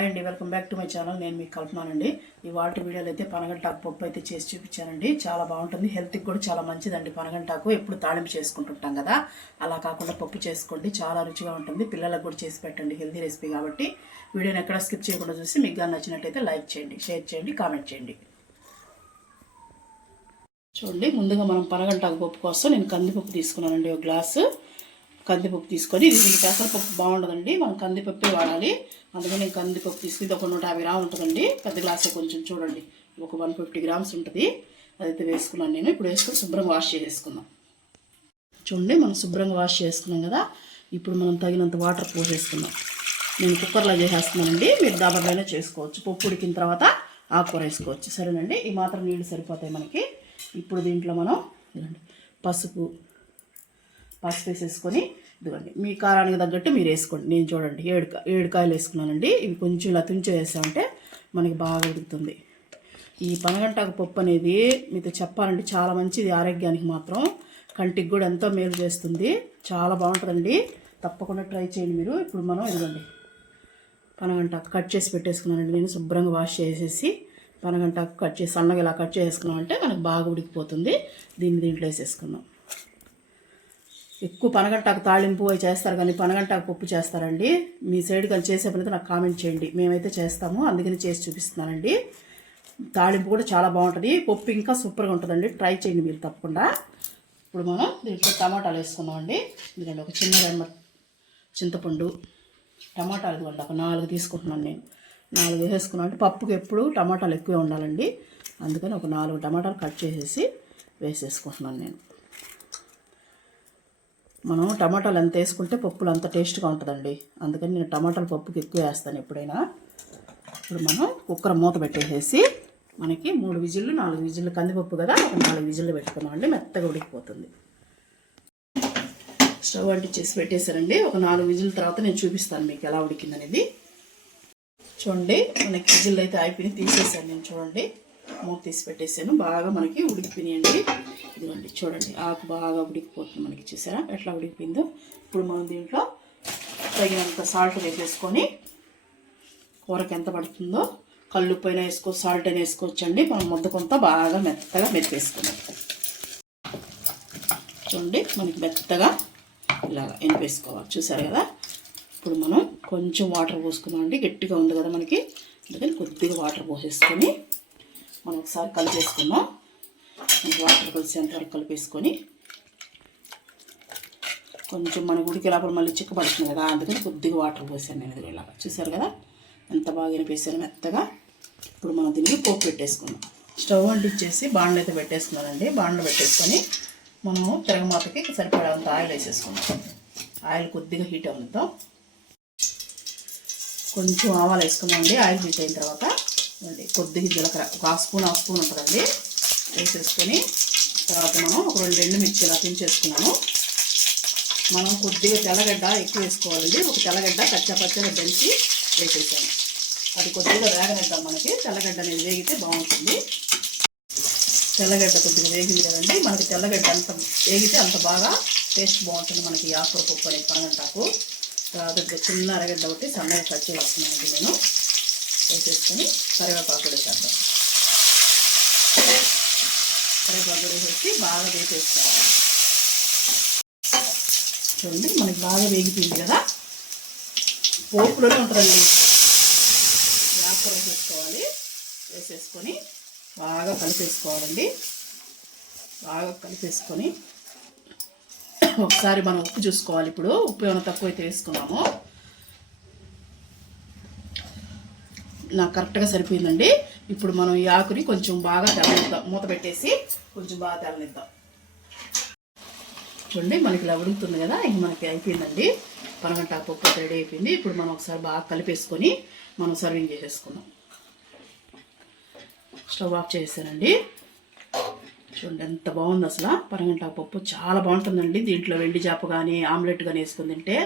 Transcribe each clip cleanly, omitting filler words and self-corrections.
Hi అండి, welcome back to my channel. నేను మీకు కల్పనానండి. ఇవాళ వీడియోలో అయితే పనగంటాకు పప్పు అయితే చేసి చూపించానండి. చాలా బాగుంటుంది, హెల్త్కి కూడా చాలా మంచిదండి. పనగంటాకు ఎప్పుడు తాళింపు చేసుకుంటుంటాం కదా, అలా కాకుండా పప్పు చేసుకోండి, చాలా రుచిగా ఉంటుంది. పిల్లలకు కూడా చేసి పెట్టండి, హెల్తీ రెసిపీ కాబట్టి వీడియోని ఎక్కడ స్కిప్ చేయకుండా చూసి మీకు కానీ నచ్చినట్టయితే లైక్ చేయండి, షేర్ చేయండి, కామెంట్ చేయండి. చూడండి, ముందుగా మనం పనగంటాకు పప్పు కోసం నేను కందిపప్పు తీసుకున్నానండి. ఒక గ్లాసు కందిపప్పు తీసుకొని, ఇది పెసరపప్పు బాగుండదండి, మనం కందిపప్పే వాడాలి. అందుకని నేను కందిపప్పు తీసుకుని ఇది ఒక 150 గ్రాములు ఉంటుందండి. పెద్ద గ్లాసే కొంచెం చూడండి, ఒక 150 గ్రామ్స్ ఉంటుంది. అదైతే వేసుకున్నాను నేను. ఇప్పుడు వేసుకొని శుభ్రంగా వాష్ చేసేసుకుందాం. చూడండి, మనం శుభ్రంగా వాష్ చేసుకున్నాం కదా. ఇప్పుడు మనం తగినంత వాటర్ పోసేసుకుందాం. నేను కుక్కర్లో చేసేస్తున్నానండి, మీరు దాబాలోనే చేసుకోవచ్చు. పప్పు ఉడికిన తర్వాత ఆకుకూర వేసుకోవచ్చు. సరేనండి, ఈ మాత్రం నీళ్ళు సరిపోతాయి మనకి. ఇప్పుడు దీంట్లో మనం పసుపు వేసేసుకొని, ఇదిగోండి మీ కారానికి తగ్గట్టు మీరు వేసుకోండి. నేను చూడండి 7 కాయలు వేసుకున్నానండి. ఇవి కొంచెం ఇలా తుంచి వేసామంటే మనకి బాగా ఉడుకుతుంది. ఈ పనగంటాకు పప్పు అనేది మీతో చెప్పాలంటే చాలా మంచిది ఆరోగ్యానికి. మాత్రం కంటికి కూడా ఎంతో మేలు చేస్తుంది, చాలా బాగుంటుందండి. తప్పకుండా ట్రై చేయండి మీరు. ఇప్పుడు మనం ఇదిగోండి పనగంటాకు కట్ చేసి పెట్టేసుకున్నానండి. నేను శుభ్రంగా వాష్ చేసేసి పనగంటాకు కట్ చేసి సన్నగా ఇలా కట్ చేసుకున్నామంటే మనకు బాగా ఉడికిపోతుంది. దీంట్లో వేసేసుకుందాం. ఎక్కువ పనగంటాకు తాళింపు అవి చేస్తారు, కానీ పనగంటాకు పప్పు చేస్తారండి. మీ సైడ్ కానీ చేసే పనితో నాకు కామెంట్ చేయండి. మేమైతే చేస్తాము, అందుకని చేసి చూపిస్తున్నానండి. తాళింపు కూడా చాలా బాగుంటుంది, పప్పు ఇంకా సూపర్గా ఉంటుందండి. ట్రై చేయండి మీరు తప్పకుండా. ఇప్పుడు మనం దీంట్లో టమాటాలు వేసుకున్నామండి. ఎందుకంటే ఒక చిన్న రెమ్మ చింతపండు, టమాటాలు ఇదిగోండి ఒక 4 తీసుకుంటున్నాను నేను. 4 వేసుకున్నాను అంటే పప్పుకి ఎప్పుడు టమాటాలు ఎక్కువే ఉండాలండి. అందుకని ఒక 4 టమాటాలు కట్ చేసేసి వేసేసుకుంటున్నాను నేను. మనం టమాటాలు ఎంత వేసుకుంటే పప్పులు అంత టేస్ట్గా ఉంటుందండి. అందుకని నేను టమాటాలు పప్పుకి ఎక్కువ వేస్తాను ఎప్పుడైనా. ఇప్పుడు మనం కుక్కర్ మూత పెట్టేసేసి మనకి 3 విజిల్లు 4 విజిల్లు కందిపప్పు కదా, ఒక 4 విజిల్లు పెట్టుకున్నామండి. మెత్తగా ఉడికిపోతుంది. స్టవ్ అంటించేసి పెట్టేశానండి. ఒక 4 విజిల్ తర్వాత నేను చూపిస్తాను మీకు ఎలా ఉడికిందనేది. చూడండి, మనకి విజిల్లు అయితే అయిపోయి తీసేసాను నేను. చూడండి, మూత తీసి పెట్టేసాను. బాగా మనకి ఉడికిపోయినాయండి. ఇదిగోండి చూడండి, ఆకు బాగా ఉడికిపోతుంది మనకి. చూసారా ఎట్లా ఉడికిపోయిందో. ఇప్పుడు మనం దీంట్లో తగినంత సాల్ట్ వేసేసుకొని, కూరకి ఎంత పడుతుందో కల్లుప్పు అయినా వేసుకోవచ్చు, సాల్ట్ అయినా వేసుకోవచ్చండి. మనం ముద్ద కొంత బాగా మెత్తగా మెత్తేసుకున్నాం. చూడండి, మనకి మెత్తగా ఇలాగా ఎనిపేసుకోవాలి. చూసారు కదా. ఇప్పుడు మనం కొంచెం వాటర్ పోసుకున్నామండి, గట్టిగా ఉంది కదా మనకి. అందుకని కొద్దిగా వాటర్ పోసేసుకొని మనం ఒకసారి కలిపేసుకున్నాం. వాటర్ కలిసేంత వరకు కలిపేసుకొని, కొంచెం మన ఉడికి లోపల మళ్ళీ చిక్కబడుతుంది కదా, అందుకని కొద్దిగా వాటర్ పోసాను నేను. ఇలాగా చూసారు కదా ఎంత బాగా వినిపేసాను మెత్తగా. ఇప్పుడు మనం దీనికి పోపు పెట్టేసుకుందాం. స్టవ్ అంటించేసి బాండ్లు అయితే పెట్టేసుకున్నానండి. బాండ్లు పెట్టేసుకొని మనము తిరగమాతకి సరిపడేంత ఆయిల్ వేసేసుకుందాం. ఆయిల్ కొద్దిగా హీట్ అవుతాం. కొంచెం ఆవాలు వేసుకున్నామండి. ఆయిల్ హీట్ అయిన తర్వాత కొద్దిగా జీలకర్ర ఒక హాఫ్ స్పూన్ ఉంటుందండి వేసేసుకొని, తర్వాత మనం ఒక 2 ఎండుమిర్చి ఇలా తుంచేసుకున్నాము. మనం కొద్దిగా తెల్లగడ్డ ఎక్కువ వేసుకోవాలండి. ఒక తెల్లగడ్డ పచ్చగా దంచి వేసేసాను. అది కొద్దిగా వేగనిద్దాం. మనకి తెల్లగడ్డ అనేది వేగితే బాగుంటుంది. తెల్లగడ్డ కొద్దిగా వేగింది కదండి. మనకి తెల్లగడ్డ అంత వేగితే అంత బాగా టేస్ట్ బాగుంటుంది మనకి ఆకుకూర పప్పు అనేది పనగంటాకు. తర్వాత చిన్న అరగడ్డ ఒకటి సన్నగా కట్ చేస్తున్నానండి నేను. వేసేసుకొని కరివేపాకు వేసేద్దాం. కరివేపాకు వేసేసి బాగా వేసేసుకోవాలి. చూడండి, మనకి బాగా వేగిపోయింది కదా. పోపులోనే ఉంటుందండి. ఆకుకూర వేసేసుకోవాలి. వేసేసుకొని బాగా కలిపేసుకోవాలండి. బాగా కలిపేసుకొని ఒకసారి మనం ఉప్పు చూసుకోవాలి. ఇప్పుడు ఉప్పు ఏమైనా తక్కువైతే వేసుకున్నాము. నాకు కరెక్ట్గా సరిపోయిందండి. ఇప్పుడు మనం ఈ ఆకుని కొంచెం బాగా తెల్లనిద్దాం. మూత పెట్టేసి కొంచెం బాగా తెల్లనిద్దాం. చూడండి, మనకి ఇలా ఉడుకుతుంది కదా. ఇంక మనకి అయిపోయిందండి. పనగంటాకు పప్పు రెడీ అయిపోయింది. ఇప్పుడు మనం ఒకసారి బాగా కలిపేసుకొని మనం సర్వింగ్ చేసేసుకుందాం. స్టవ్ ఆఫ్ చేసానండి. చూడండి ఎంత బాగుంది అసలు. పనగంటాకు పప్పు చాలా బాగుంటుందండి. దీంట్లో వెండి చేప కానీ ఆమ్లెట్ కానీ వేసుకుని తింటే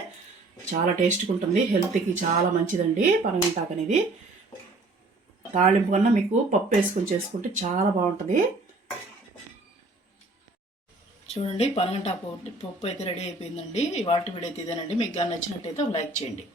చాలా టేస్ట్గా ఉంటుంది. హెల్త్కి చాలా మంచిదండి పనగంటాకు అనేది. తాళింపు కన్నా మీకు పప్పు వేసుకొని చేసుకుంటే చాలా బాగుంటుంది. చూడండి, పనగంటాకు పప్పు అయితే రెడీ అయిపోయిందండి. ఇవాళ వీడియో అయితే ఇదేనండి. మీకు కానీ నచ్చినట్టయితే ఒక లైక్ చేయండి.